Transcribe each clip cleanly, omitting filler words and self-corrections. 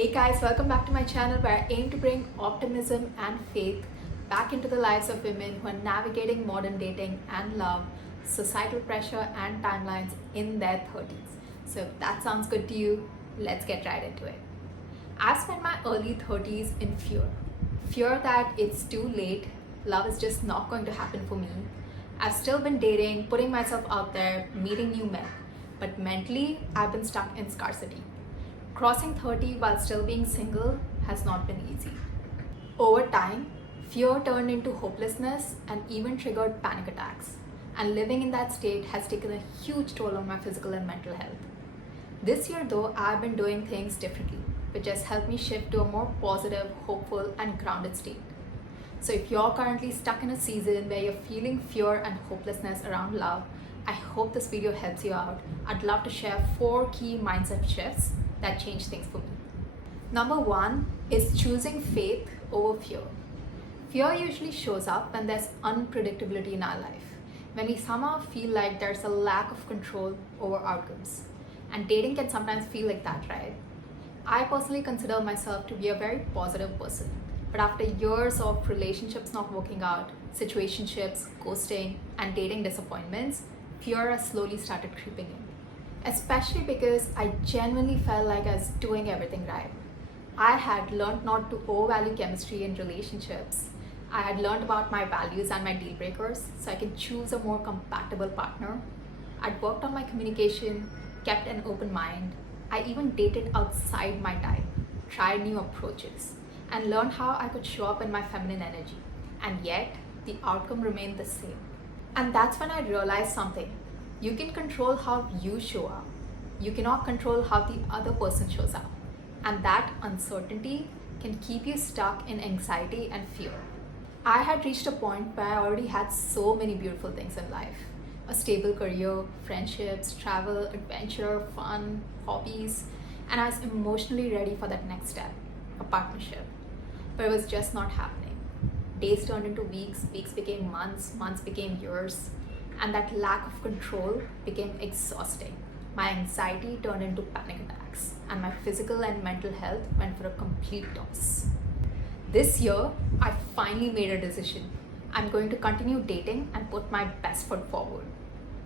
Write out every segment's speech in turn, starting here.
Hey guys, welcome back to my channel where I aim to bring optimism and faith back into the lives of women who are navigating modern dating and love, societal pressure and timelines in their 30s. So if that sounds good to you, let's get right into it. I've spent my early 30s in fear. Fear that it's too late, love is just not going to happen for me. I've still been dating, putting myself out there, meeting new men, but mentally I've been stuck in scarcity. Crossing 30 while still being single has not been easy. Over time, fear turned into hopelessness and even triggered panic attacks. And living in that state has taken a huge toll on my physical and mental health. This year, though, I've been doing things differently, which has helped me shift to a more positive, hopeful, and grounded state. So, if you're currently stuck in a season where you're feeling fear and hopelessness around love, I hope this video helps you out. I'd love to share 4 key mindset shifts that change things for me. Number 1 is choosing faith over fear. Fear usually shows up when there's unpredictability in our life, when we somehow feel like there's a lack of control over outcomes. And dating can sometimes feel like that, right? I personally consider myself to be a very positive person, but after years of relationships not working out, situationships, ghosting, and dating disappointments, fear has slowly started creeping in. Especially because I genuinely felt like I was doing everything right. I had learned not to overvalue chemistry in relationships. I had learned about my values and my deal breakers so I can choose a more compatible partner. I'd worked on my communication, kept an open mind. I even dated outside my type, tried new approaches, and learned how I could show up in my feminine energy. And yet, the outcome remained the same. And that's when I realized something. You can control how you show up. You cannot control how the other person shows up. And that uncertainty can keep you stuck in anxiety and fear. I had reached a point where I already had so many beautiful things in life. A stable career, friendships, travel, adventure, fun, hobbies. And I was emotionally ready for that next step, a partnership. But it was just not happening. Days turned into weeks, weeks became months, months became years. And that lack of control became exhausting. My anxiety turned into panic attacks, and my physical and mental health went for a complete toss. This year, I finally made a decision. I'm going to continue dating and put my best foot forward.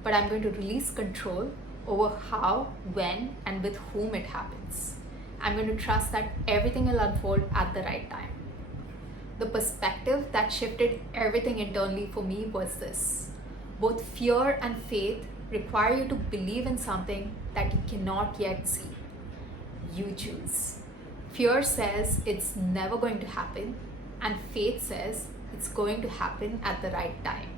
But I'm going to release control over how, when, and with whom it happens. I'm going to trust that everything will unfold at the right time. The perspective that shifted everything internally for me was this. Both fear and faith require you to believe in something that you cannot yet see. You choose. Fear says it's never going to happen, and faith says it's going to happen at the right time.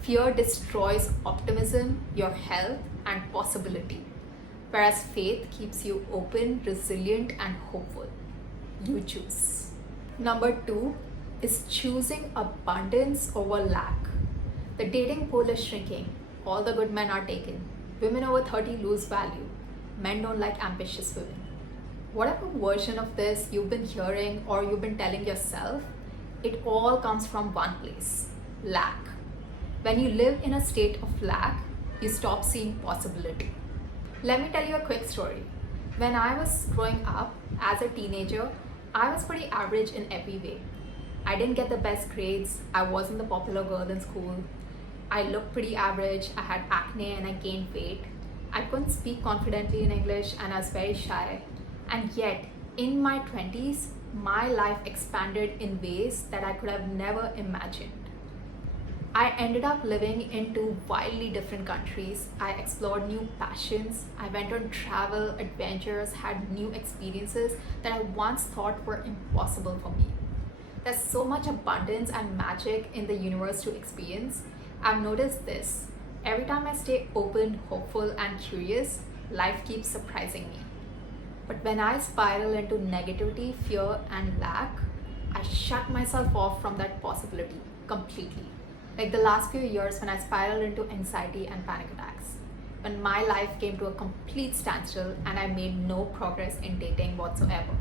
Fear destroys optimism, your health, and possibility, whereas faith keeps you open, resilient, and hopeful. You choose. Number 2 is choosing abundance over lack. The dating pool is shrinking. All the good men are taken. Women over 30 lose value. Men don't like ambitious women. Whatever version of this you've been hearing or you've been telling yourself, it all comes from one place: lack. When you live in a state of lack, you stop seeing possibility. Let me tell you a quick story. When I was growing up as a teenager, I was pretty average in every way. I didn't get the best grades. I wasn't the popular girl in school. I looked pretty average, I had acne and I gained weight. I couldn't speak confidently in English and I was very shy. And yet, in my 20s, my life expanded in ways that I could have never imagined. I ended up living in 2 wildly different countries. I explored new passions. I went on travel, adventures, had new experiences that I once thought were impossible for me. There's so much abundance and magic in the universe to experience. I've noticed this. Every time I stay open, hopeful, and curious, life keeps surprising me. But when I spiral into negativity, fear, and lack, I shut myself off from that possibility completely. Like the last few years when I spiraled into anxiety and panic attacks. When my life came to a complete standstill and I made no progress in dating whatsoever.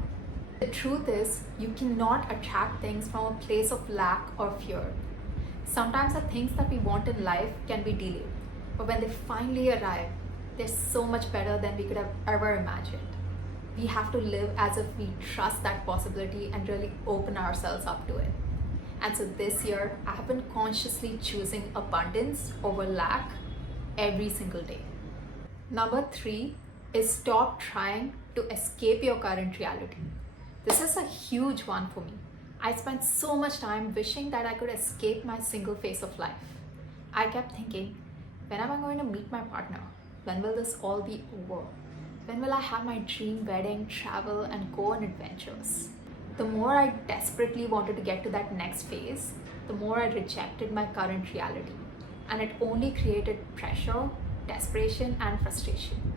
The truth is, you cannot attract things from a place of lack or fear. Sometimes the things that we want in life can be delayed, but when they finally arrive, they're so much better than we could have ever imagined. We have to live as if we trust that possibility and really open ourselves up to it. And so this year, I have been consciously choosing abundance over lack every single day. Number 3 is stop trying to escape your current reality. This is a huge one for me. I spent so much time wishing that I could escape my single phase of life. I kept thinking, when am I going to meet my partner? When will this all be over? When will I have my dream wedding, travel, and go on adventures? The more I desperately wanted to get to that next phase, the more I rejected my current reality. And it only created pressure, desperation, and frustration.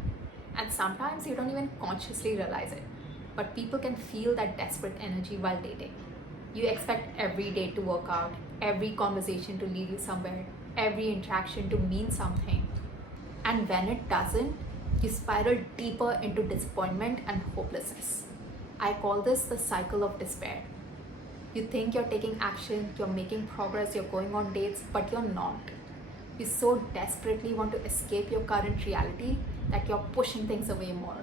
And sometimes you don't even consciously realize it, but people can feel that desperate energy while dating. You expect every date to work out, every conversation to lead you somewhere, every interaction to mean something. And when it doesn't, you spiral deeper into disappointment and hopelessness. I call this the cycle of despair. You think you're taking action, you're making progress, you're going on dates, but you're not. You so desperately want to escape your current reality that you're pushing things away more.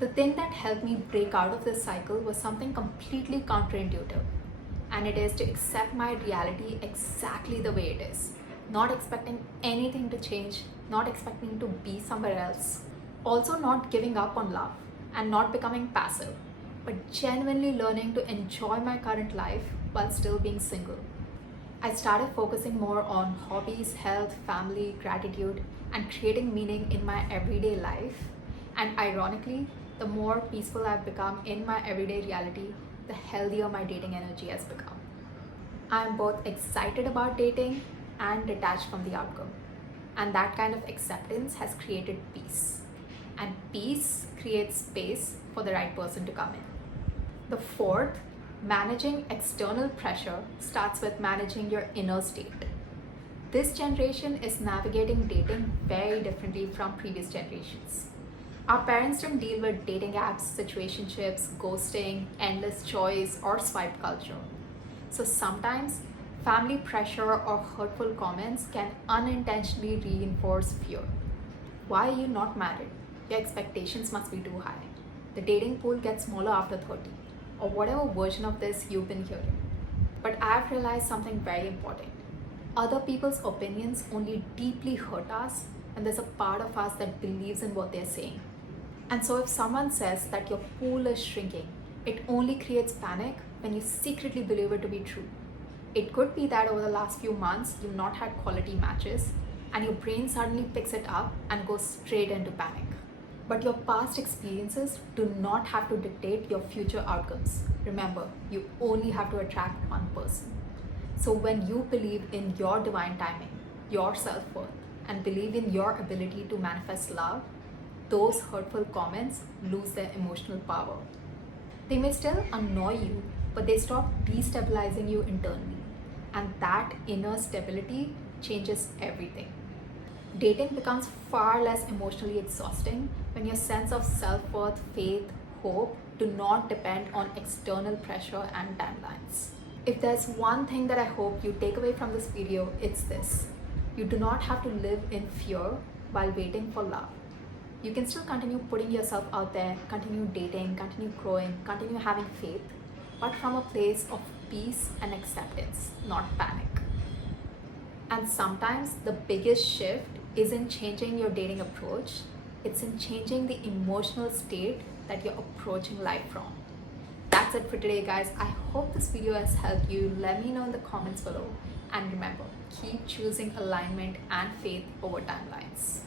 The thing that helped me break out of this cycle was something completely counterintuitive. And it is to accept my reality exactly the way it is. Not expecting anything to change, not expecting to be somewhere else. Also not giving up on love and not becoming passive, but genuinely learning to enjoy my current life while still being single. I started focusing more on hobbies, health, family, gratitude, and creating meaning in my everyday life. And ironically, the more peaceful I've become in my everyday reality, the healthier my dating energy has become. I'm both excited about dating and detached from the outcome. And that kind of acceptance has created peace. And peace creates space for the right person to come in. The fourth, managing external pressure starts with managing your inner state. This generation is navigating dating very differently from previous generations. Our parents didn't deal with dating apps, situationships, ghosting, endless choice, or swipe culture. So sometimes family pressure or hurtful comments can unintentionally reinforce fear. Why are you not married? Your expectations must be too high. The dating pool gets smaller after 30, or whatever version of this you've been hearing. But I've realized something very important. Other people's opinions only deeply hurt us, and there's a part of us that believes in what they're saying. And so if someone says that your pool is shrinking, it only creates panic when you secretly believe it to be true. It could be that over the last few months, you've not had quality matches, and your brain suddenly picks it up and goes straight into panic. But your past experiences do not have to dictate your future outcomes. Remember, you only have to attract one person. So when you believe in your divine timing, your self-worth, and believe in your ability to manifest love, those hurtful comments lose their emotional power. They may still annoy you, but they stop destabilizing you internally. And that inner stability changes everything. Dating becomes far less emotionally exhausting when your sense of self-worth, faith, hope do not depend on external pressure and timelines. If there's one thing that I hope you take away from this video, it's this. You do not have to live in fear while waiting for love. You can still continue putting yourself out there, continue dating, continue growing, continue having faith, but from a place of peace and acceptance, not panic. And sometimes the biggest shift isn't changing your dating approach, it's in changing the emotional state that you're approaching life from. That's it for today, guys. I hope this video has helped you. Let me know in the comments below. And remember, keep choosing alignment and faith over timelines.